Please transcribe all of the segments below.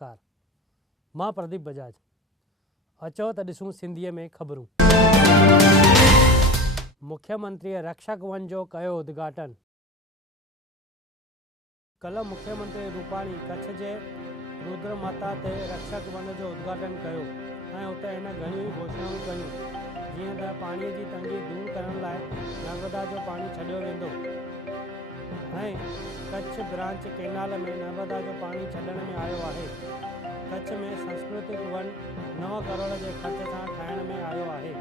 नमस्कार, मां प्रदीप बजाज। अचो त ॾिसूं सिंधीअ में ख़बरूं। मुख्यमंत्रीअ रक्षक वन जो कयो उद्घाटन। कल्ह मुख्यमंत्री रूपाणी कच्छ जे रुद्रमाता ते रक्षक वन जो उद्घाटन कयो ऐं उते हिन घणियूं घोषणाऊं कयूं, जीअं त पाणीअ जी तंगी दूर करण लाइ नर्मदा जो पाणी छॾियो वेंदो ऐं कच्छ ब्रांच केनाल में नर्मदा जो पाणी छॾण में आयो आहे। कच्छ में सांस्कृतिक वन 9 करोड़ जे ख़र्च सां ठाहिण में आयो आहे।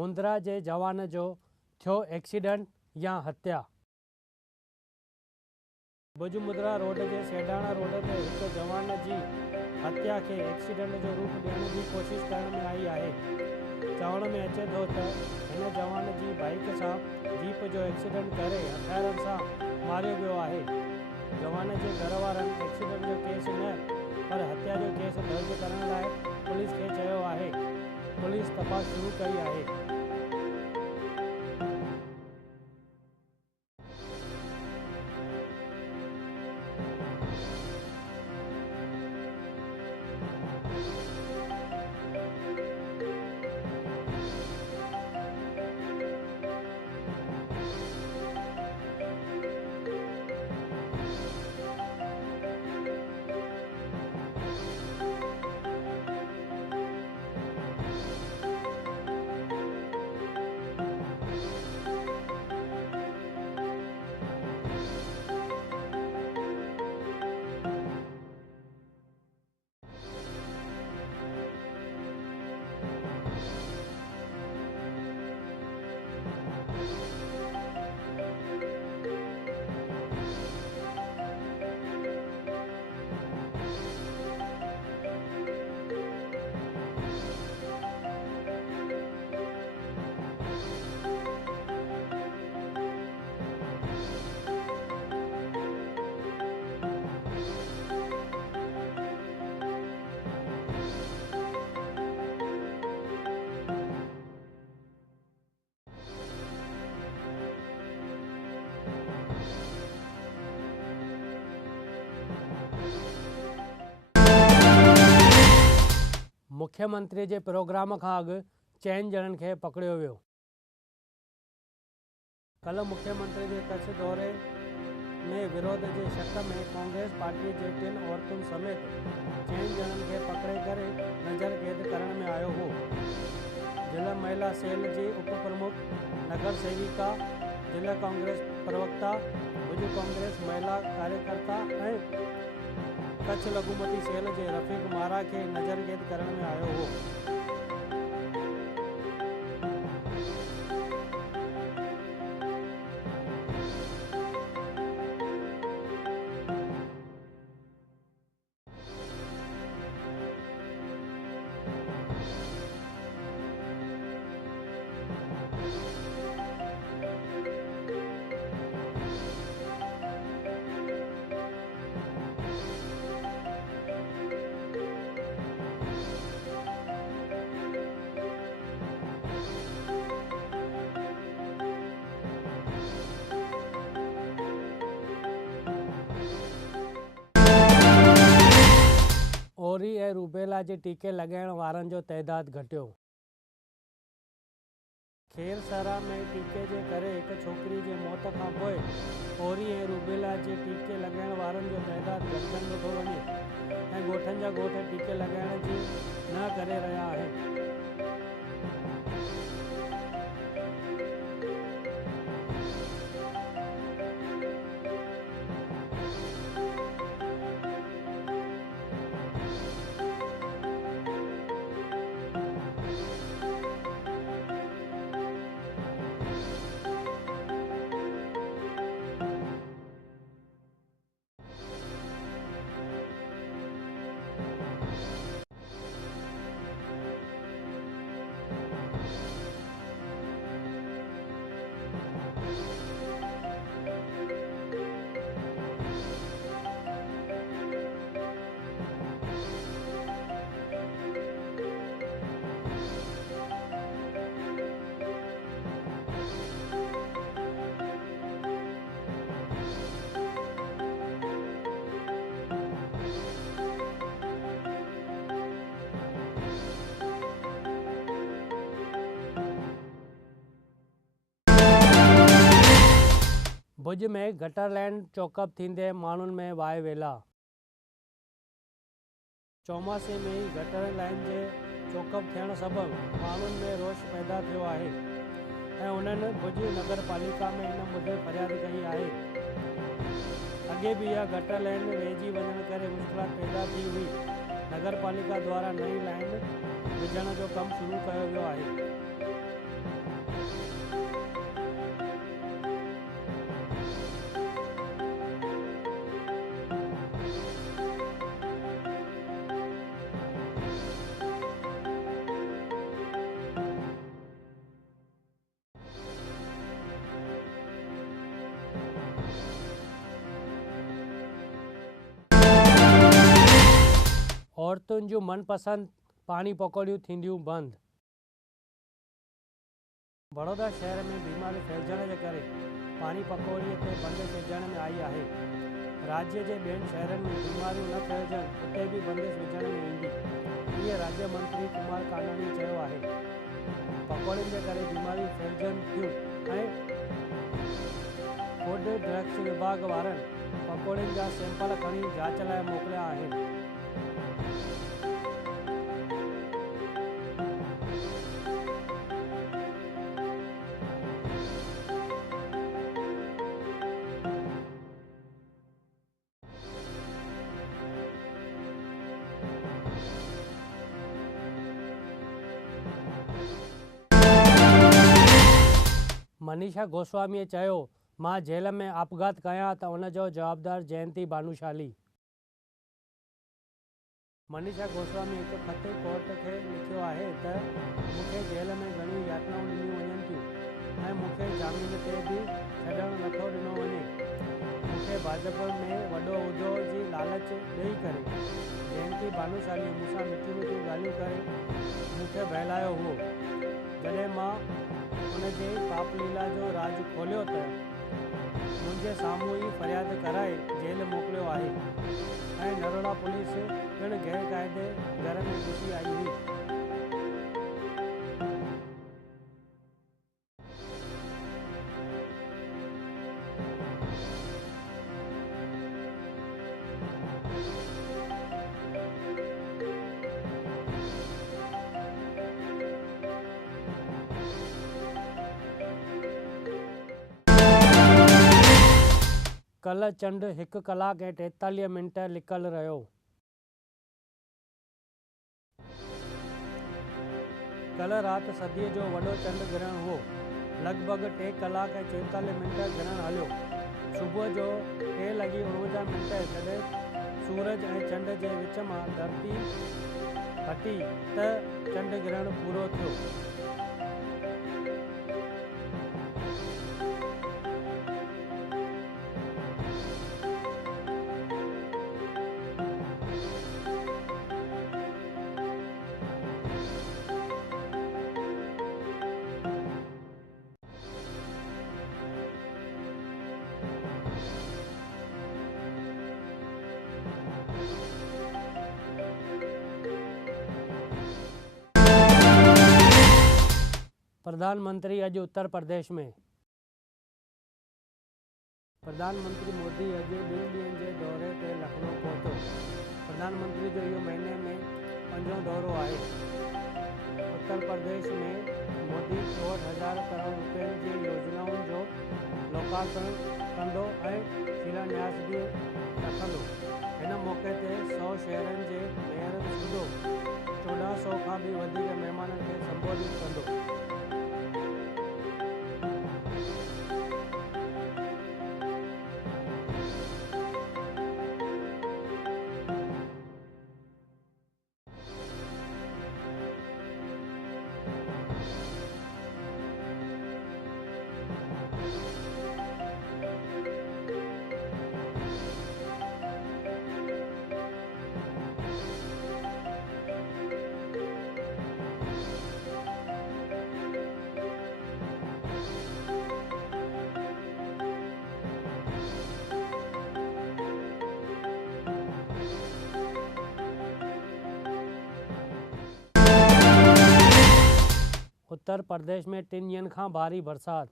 मुंद्रा जे जवान जो थियो एक्सीडेंट या हत्या। भुज मुंद्रा रोड जे सेडाणा रोड ते हिकु जवान जी हत्या खे एक्सीडेंट जो रूप ॾियण जी कोशिश करण में आई आहे। चवण में अचे थो त हिन जवान जी बाइक सां जीप जो एक्सीडेंट करे हथियारनि सां मारियो वियो आहे। जवान जे घर वारनि एक्सीडेंट जो केस न पर हत्या जो केस दर्ज करण लाइ पुलिस खे चयो आहे। पुलिस तपास शुरू कई आहे। मुख्यमंत्री जे प्रोग्राम खां अॻु 4 ॼणनि खे पकड़ियो वियो। कल्ह मुख्यमंत्री जे कच्छ दौरे में विरोध जे शक में कांग्रेस पार्टीअ जे 3 औरतुनि समेत 4 ॼणनि खे पकड़े करे नज़र क़ैद करण में आयो हो। जिला महिला सेल जी उप प्रमुख, नगर सेविका, जिला कांग्रेस प्रवक्ता, भुज कांग्रेस महिला कार्यकर्ता ऐं कच्छ लघुमती सेल जे रफ़ीक मारा खे नज़र क़ैद करण में आयो हो। रुबेला जे टीके लॻाइण वारनि जो तइदादु घटियो। खेरसरा में टीके जे करे हिकु छोकिरी जे मौत खां पोइ ओरी ऐं रुबेला जे टीके लॻाइण वारनि जो तइदादु घटिजंदो थो वञे ऐं ॻोठनि जा ॻोठ टीके लॻाइण जी न करे रहिया आहिनि। भुज में गटर लाइन चौकअप थींदे माण्हुनि में वाए वेला। चौमासे में ई गटर लाइन जे चौकअप थियण सबबि माण्हुनि में रोष पैदा थियो आहे ऐं उन्हनि भुज नगर पालिका में इन मुदे फ़रियाद कई आहे। अॻे बि इहा गटर लाइन वेझी वञण करे मुश्किलात पैदा थी हुई। नगर पालिका द्वारा नई लाइन विझण जो कमु शुरू कयो वियो आहे। औरतुनि जूं मनपसंद पानी पकौड़ियूं थींदियूं बंदि। बड़ौदा शहर में बीमारी फैलजण जे करे पानी पकौड़ीअ ते बंदिश विझण में आई आहे। राज्य जे ॿियनि शहरनि में बीमारियूं न फैलजनि उते बि बंदिश विझण में ईंदी, ईअं राज्य मंत्री कुमार कानाणी चयो आहे। पकौड़ियुनि जे करे बीमारियूं फैलजनि थियूं ऐं फूड ड्रग्स विभाग वारनि पकौड़ियुनि जा सैंपल खणी जांच लाइ मोकिलिया आहिनि। मनीषा गोस्वामीअ चयो, मां जेल में आपघात कयां त उनजो जवाबदार जयंती भानुशाली। मनीषा गोस्वामी हिकु ख़त कोर्ट खे लिखियो आहे त मूंखे जेल में घणियूं यातनाऊं ॾिनियूं वञनि थियूं ऐं मूंखे जामीन ते बि छॾणु नथो ॾिनो वञे। मूंखे भाजपा में वॾो उहिदो जी लालच ॾेई करे जयंती भानुशाली मूंसां मिठियूं मिठियूं ॻाल्हियूं करे मूंखे बहलायो हुओ। जॾहिं मां उनजे पापलीला जो राज खोलियो त मुंहिंजे साम्हूं ई फ़रियाद कराए जेल मोकिलियो आहे ऐं नरोड़ा पुलिस पिणु गैरक़ाइदे घर में घुसी आई हुई। कल्ह चंड 1 कलाक ऐं 43 मिंट लिकल रहियो। कल्ह राति सदीअ जो वॾो चंड ग्रहण हो। लॻभॻि 3 कलाक ऐं 44 मिंट ग्रहण हलियो। सुबुह जो 3:49 जॾहिं सूरज ऐं चंड जे विच मां धरती हटी त चंड ग्रहण पूरो थियो। प्रधानमंत्री अज उत्तर प्रदेश में। प्रधानमंत्री मोदी अज 2 ॾींहंनि जे दौरे ते लखनऊ पहुतो। प्रधानमंत्री जो इहो महीने में 5हों दौरो आहे। उत्तर प्रदेश में मोदी 64,000 करोड़ रुपयनि जी योजनाउनि जो लोकार्पण कंदो ऐं शिलान्यास बि रखंदो। हिन मौक़े ते 100 शहरनि जे मेयरनि सूधो 1400 खां बि वधीक महिमाननि खे संबोधित कंदो। उत्तर प्रदेश में 3 ॾींहंनि खां भारी बरसात।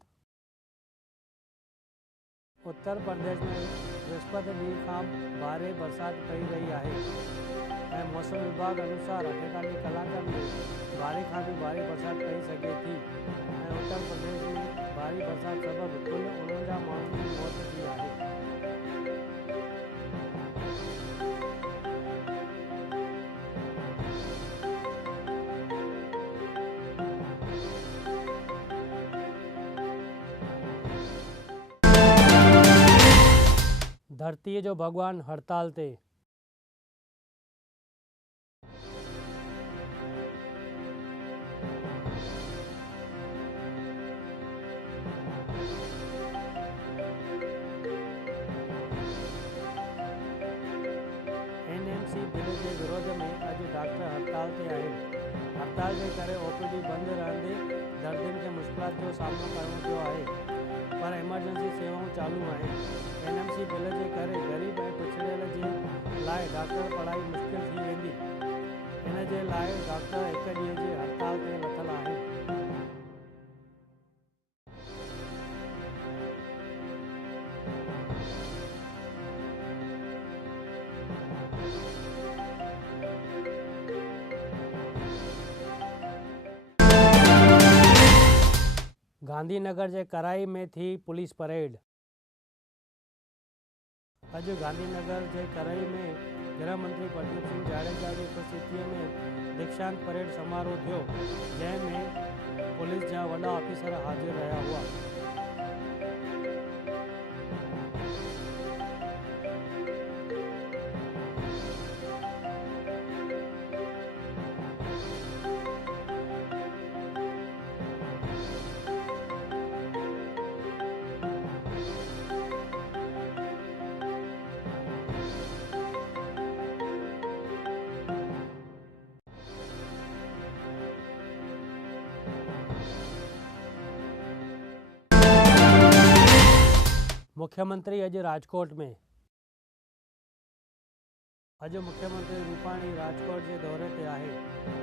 उत्तर प्रदेश में विस्पति ॾींहं खां भारी बरसात पई रही आहे ऐं मौसम विभाग अनुसार 48 कलाकनि में भारी खां बि भारी बरसात पई सघे थी ऐं उत्तर प्रदेश में भारी बरसात सबबु कुल 49 माण्हुनि जी मौत थी आहे। धरतीअ जो भॻवानु हड़ताल ते। NMC बिल जे विरोध में अॼु डॉक्टर हड़ताल ते आहिनि। हड़ताल जे करे OPD बंदि रहंदे दर्दियुनि खे मुश्किलात जो सामनो करणो पियो आहे, पर इमरजेंसी सेवाऊं चालू आहिनि। NMC बिल जे करे ग़रीब ऐं पिछड़ियल जे लाइ डॉक्टर पढ़ाई मुश्किल थी वेंदी। इन जे लाइ डॉक्टर 1 ॾींहं जी हड़ताल ते लथल आहिनि। गांधीनगर जे कराई में थी पुलिस परेड। अॼु गांधीनगर जे कराई में गृह मंत्री प्रदीप सिंह जाडेजा जी उपस्थितीअ में दीक्षांत परेड समारोह थियो, जंहिं में पुलिस जा वॾा ऑफिसर हाज़िर रहिया हुआ। मुख्यमंत्री अॼु राजकोट में। अॼु मुख्यमंत्री रूपाणी राजकोट जे दौरे ते आहे।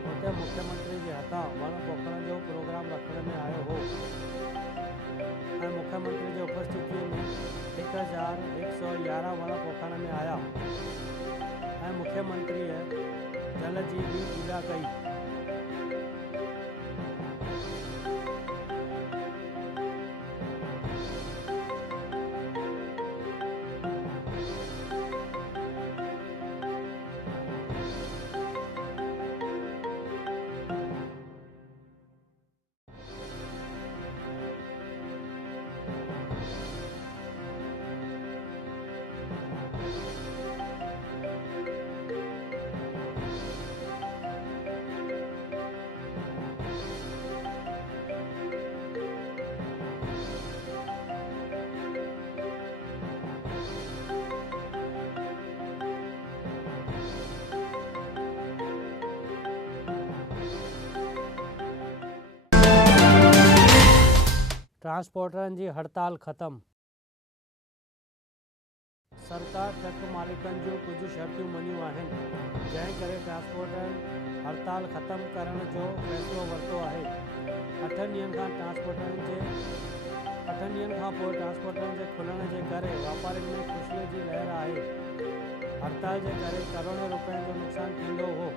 हुते मुख्यमंत्री जे हथां वण पोखण जो प्रोग्राम रखण में आयो हो ऐं मुख्यमंत्री जी उपस्थितीअ में 1111 वण पोखण में आया ऐं मुख्यमंत्रीअ जल जी बि पूॼा कई। ट्रांसपोर्टरनि जी हड़ताल ख़त्म। सरकार ट्रक मालिकनि जूं कुझु शर्तियूं मञियूं आहिनि, जंहिं करे ट्रांसपोर्टनि हड़ताल ख़त्म करण जो फ़ैसिलो वरितो आहे। 8 ॾींहनि खां पोइ ट्रांसपोर्टनि जे खुलण जे करे वापारियुनि में ख़ुशीअ जी लहर आहे। हड़ताल जे करे करोड़नि रुपयनि जो नुक़सानु थींदो हो।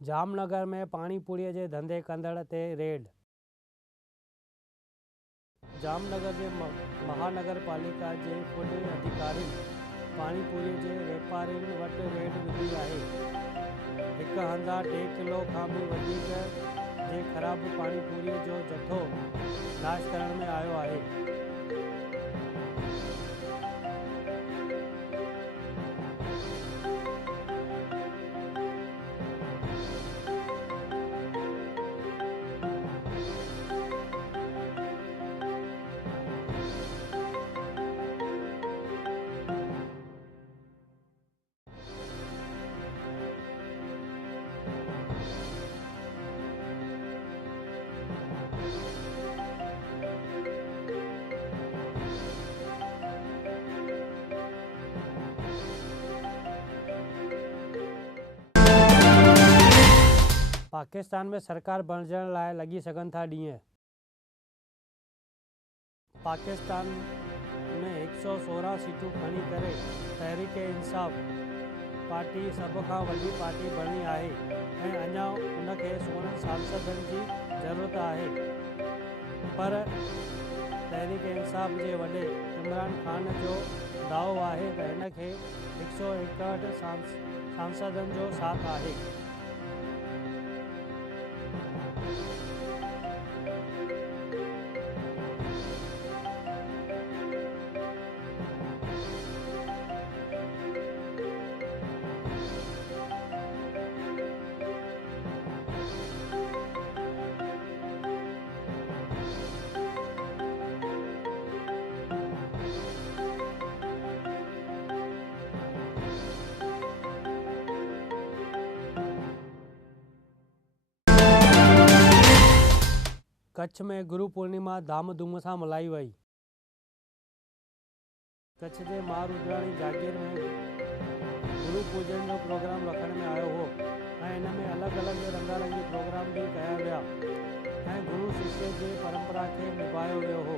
जामनगर में पाणीपुरीअ जे धंधे कंदड़ ते रेड। जामनगर जे महानगर पालिका जे फूड अधिकारियुनि पाणीपुरीअ जे वापारियुनि वटि रेड विधी आहे। हिकु हंधा 2 किलो खां बि वधीक जे ख़राब पाणीपुरीअ जो जथो नाश करण में आयो आहे। पाकिस्तान में सरकार बणिजण लाइ लॻी सघनि था ॾींहं। पाकिस्तान में 116 सीटूं खणी करे तहरीक-ए-इंसाफ़ पार्टी सभ खां वॾी पार्टी बणी आहे ऐं अञा उनखे 16 सांसदनि जी ज़रूरत आहे। पर तहरीक-ए-इंसाफ़ जे वॾे इमरान ख़ान जो दावो आहे त हिनखे 161 सांसदनि जो साथ आहे। कच्छ में गुरु पूर्णिमा धामधूम सां मल्हाई वई। कच्छ जे महारुद्राणी जागीर में गुरु पूजन जो प्रोग्राम रखण में आयो हो ऐं इन में अलॻि अलॻि रंगारंगी प्रोग्राम बि कया विया ऐं गुरु शिष्य जे परंपरा खे निभायो वियो हो।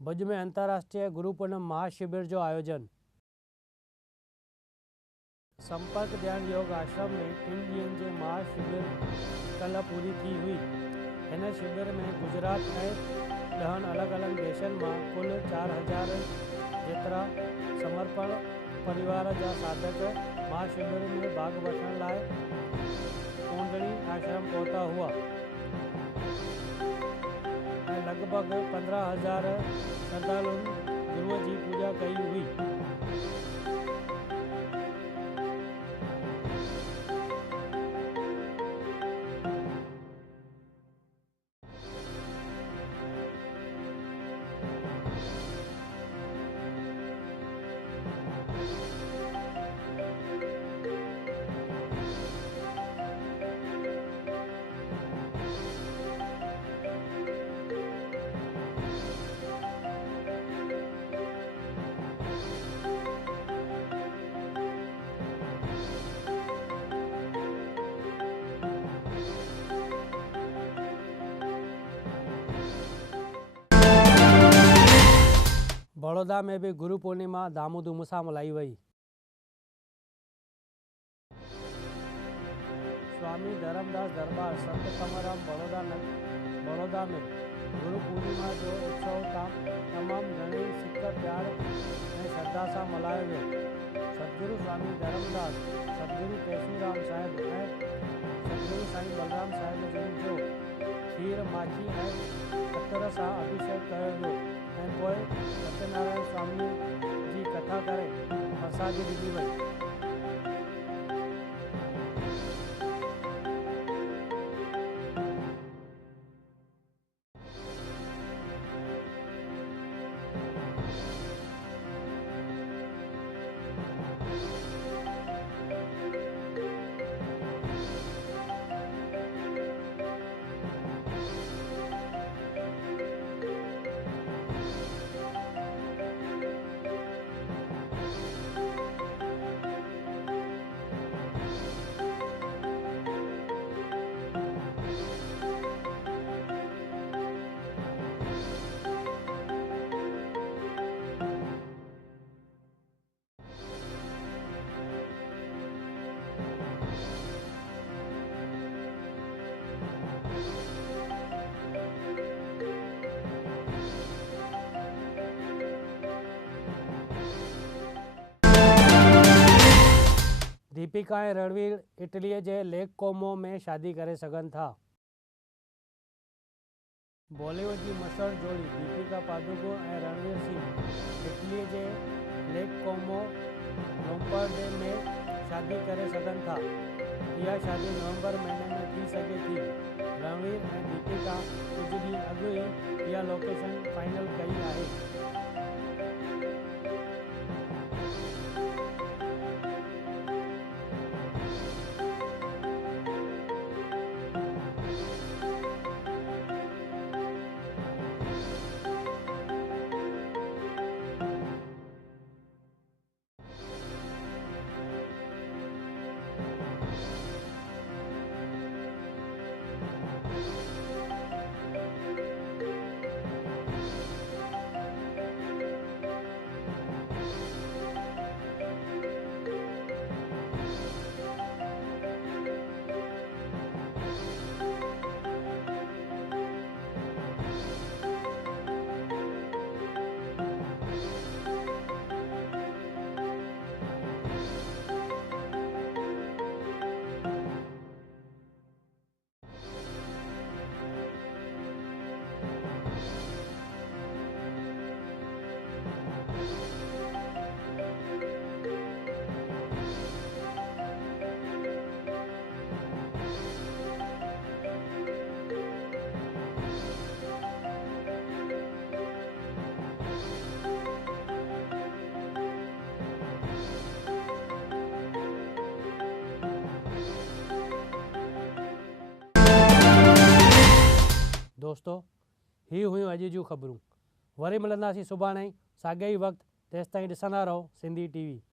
भुज में अंतर्राष्ट्रीय गुरु पूर्णिमा महाशिविर जो आयोजन। संपर्क ध्यान योग आश्रम में 3 ॾींहनि जे महाशिविर कल्ह पूरी थी हुई। हिन शिविर में गुजरात ऐं 10 अलॻि अलॻि देशनि मां कुल 4000 जेतिरा समर्पण परिवार जा साधक महाशिविर में भाग वठण लाइ कोंडणी आश्रम पहुता हुआ ऐं लॻभॻि 15,000 श्रद्धालुनि गुरुअ जी पूॼा कई हुई। बड़ौदा में भी गुरु पूर्णिमा धामधूम सां मल्हाई वई। स्वामी धर्मदास दरबार संत कमरराम बड़ौदा में गुरु पूर्णिमा जो उत्सव तमाम घणे सिक प्यार ऐं श्रद्धा सां मल्हायो वियो। सतगुरु स्वामी धर्मदास, सतगुरु पेसूराम साहिब ऐं सतगुरु साईं बलराम साहिब जिन जो खीर माखी ऐं अतर सां अभिषेक कयो वियो ऐं पोइ सत्यनारायण स्वामी जी कथा करे प्रसादी ॾिनी वई। दीपिका ऐं रणवीर इटलीअ जे लेक कोमो में शादी करे सघनि था। बॉलीवुड जी मशहूर जोड़ी दीपिका पादुकोण ऐं रणवीर सिंह इटलीअ जे लेक कोमो लोम्बार्डी में शादी करे सघनि था। इहा शादी नवंबर महीने में थी सघे थी। रणवीर ऐं दीपिका कुझु ॾींहं अॻु ई इहा लोकेशन फाइनल कई आहे। दोस्तों, ही हुयूं अॼु जूं ख़बरूं। वरी मिलंदासीं सुभाणे साॻे ई वक़्तु। तेसिताईं ॾिसंदा रहो सिंधी TV।